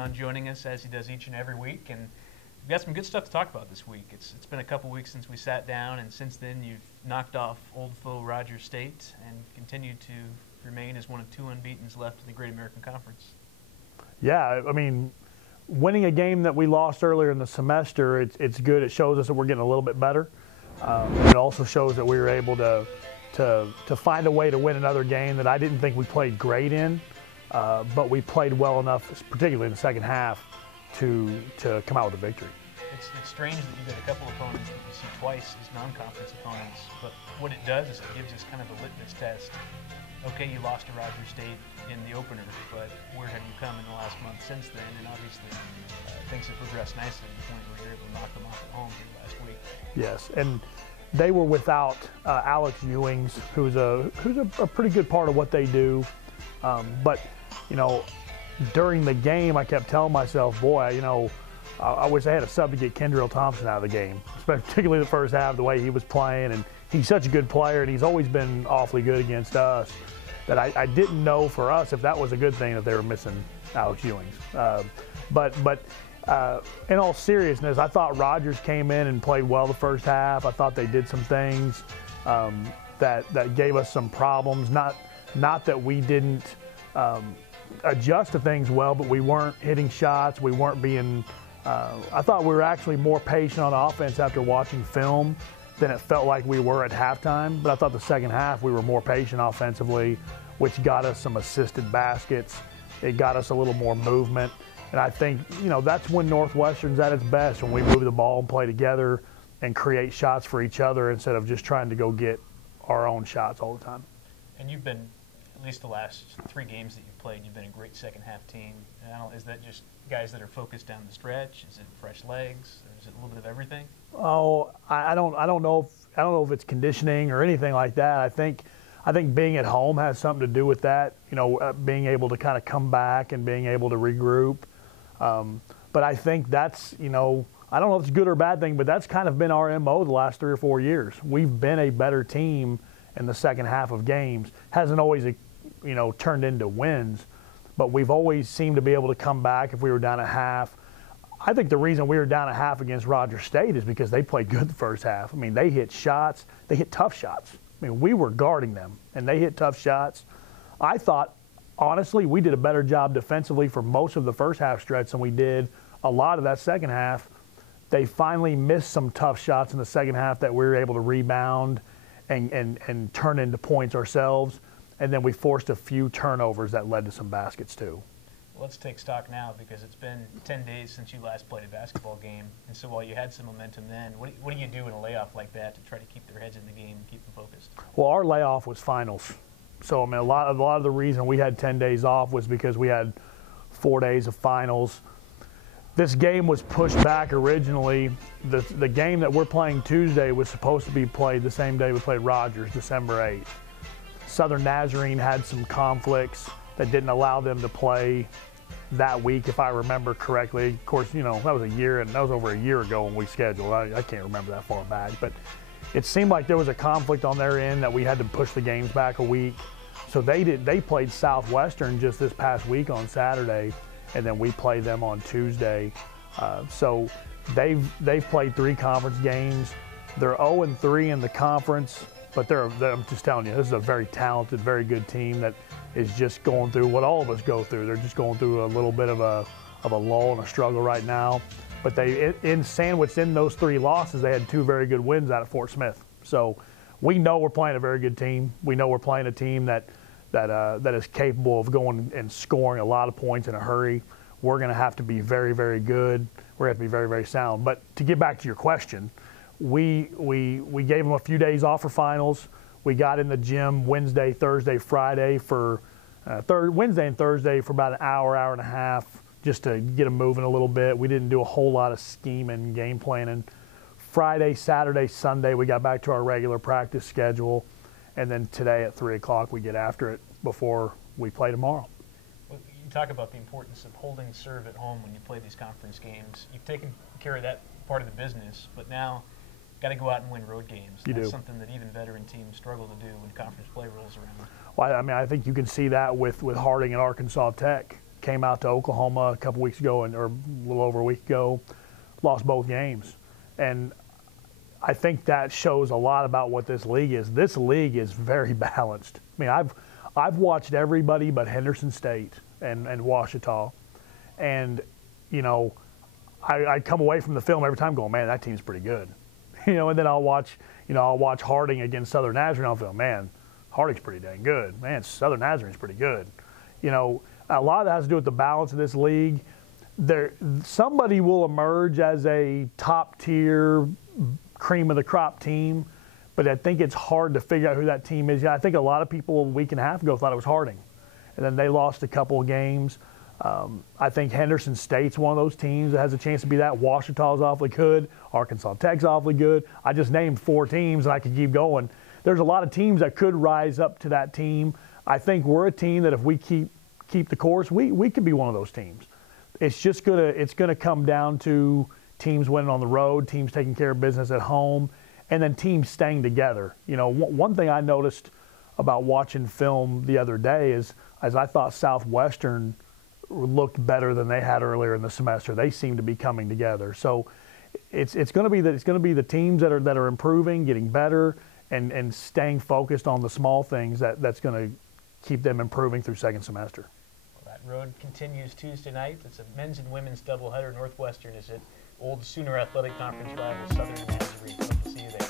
around joining us as he does each and every week, and we've got some good stuff to talk about this week. It's been a couple weeks since we sat down, and since then you've knocked off old foe Rogers State and continue to remain as one of 2 unbeatens left in the Great American Conference. Yeah, I mean, winning a game that we lost earlier in the semester, it's good. It shows us that we're getting a little bit better. It also shows that we were able to find a way to win another game that I didn't think we played great in, but we played well enough, particularly in the second half, to come out with a victory. It's strange that you've got a couple opponents that you see twice as non-conference opponents, but what it does is it gives us kind of a litmus test. Okay, you lost to Rogers State in the opener, but where have you come in the last month since then? And obviously, things have progressed nicely to the point where you're able to knock them off at home here last week. Yes, and they were without Alex Ewings, who's a pretty good part of what they do. But you know, during the game, I kept telling myself, boy, you know, I wish I had a sub to get Kendrell Thompson out of the game, particularly the first half, the way he was playing. And he's such a good player, and he's always been awfully good against us, that I didn't know for us if that was a good thing that they were missing Alex Ewings. But in all seriousness, I thought Rogers came in and played well the first half. I thought they did some things that gave us some problems. Not that we didn't adjust to things well, but we weren't hitting shots. We weren't being I thought we were actually more patient on offense after watching film than it felt like we were at halftime. But I thought the second half we were more patient offensively, which got us some assisted baskets. It got us a little more movement. And I think, you know, that's when Northwestern's at its best, when we move the ball and play together and create shots for each other instead of just trying to go get our own shots all the time. And you've been, at least the last 3 games that you've played, you've been a great second half team. Is that just guys that are focused down the stretch? Is it fresh legs? Or is it a little bit of everything? Oh, I don't know if it's conditioning or anything like that. I think being at home has something to do with that. You know, being able to kind of come back and being able to regroup. But I think that's, you know, I don't know if it's a good or bad thing, but that's kind of been our MO the last 3 or 4 years. We've been a better team in the second half of games. Hasn't always, you know, turned into wins, but we've always seemed to be able to come back if we were down a half. I think the reason we were down a half against Rogers State is because they played good the first half. I mean, they hit shots. They hit tough shots. I mean, we were guarding them, and they hit tough shots. I thought, honestly, we did a better job defensively for most of the first half stretch than we did a lot of that second half. They finally missed some tough shots in the second half that we were able to rebound and turn into points ourselves. And then we forced a few turnovers that led to some baskets too. Well, let's take stock now, because it's been 10 days since you last played a basketball game. And so while you had some momentum then, what do you do in a layoff like that to try to keep their heads in the game and keep them focused? Well, our layoff was finals. So, I mean, a lot of the reason we had 10 days off was because we had 4 days of finals. This game was pushed back originally. The game that we're playing Tuesday was supposed to be played the same day we played Rogers, December 8th. Southern Nazarene had some conflicts that didn't allow them to play that week, if I remember correctly. Of course, you know, that was over a year ago when we scheduled. I can't remember that far back, but it seemed like there was a conflict on their end that we had to push the games back a week. So they played Southwestern just this past week on Saturday, and then we played them on Tuesday. So they've played 3 conference games. They're 0-3 in the conference, but I'm just telling you, this is a very talented, very good team that is just going through what all of us go through. They're just going through a little bit of a lull and a struggle right now. But sandwiched in those 3 losses, they had 2 very good wins out of Fort Smith. So we know we're playing a very good team. We know we're playing a team that is capable of going and scoring a lot of points in a hurry. We're going to have to be very, very good. We're going to have to be very, very sound. But to get back to your question, we gave them a few days off for finals. We got in the gym Wednesday, Thursday, Friday for Wednesday and Thursday for about an hour and a half, just to get them moving a little bit. We didn't do a whole lot of scheming, game planning. Friday, Saturday, Sunday, we got back to our regular practice schedule. And then today at 3 o'clock, we get after it before we play tomorrow. Well, you talk about the importance of holding serve at home when you play these conference games. You've taken care of that part of the business, but now got to go out and win road games. That's something that even veteran teams struggle to do when conference play rolls around. Well, I mean, I think you can see that with Harding and Arkansas Tech. came out to Oklahoma a couple weeks ago, or a little over a week ago, lost both games. And I think that shows a lot about what this league is. This league is very balanced. I mean, I've watched everybody but Henderson State and Ouachita, and you know, I come away from the film every time going, man, that team's pretty good. You know, and then I'll watch Harding against Southern Nazarene. I'll feel, man, Harding's pretty dang good. Man, Southern Nazarene's pretty good. You know, a lot of that has to do with the balance of this league. Somebody will emerge as a top tier, cream of the crop team, but I think it's hard to figure out who that team is. Yeah, I think a lot of people a week and a half ago thought it was Harding, and then they lost a couple of games. I think Henderson State's one of those teams that has a chance to be that. Ouachita's awfully good. Arkansas Tech's awfully good. I just named 4 teams, and I could keep going. There's a lot of teams that could rise up to that team. I think we're a team that if we keep the course, we could be one of those teams. It's just gonna come down to teams winning on the road, teams taking care of business at home, and then teams staying together. You know, one thing I noticed about watching film the other day is, as I thought Southwestern looked better than they had earlier in the semester. They seem to be coming together. So it's going to be the teams that are improving, getting better, and staying focused on the small things that's going to keep them improving through second semester. Well, that road continues Tuesday night. It's a men's and women's doubleheader. Northwestern is at old Sooner Athletic Conference rival Southern Nazarene. Hope to see you there.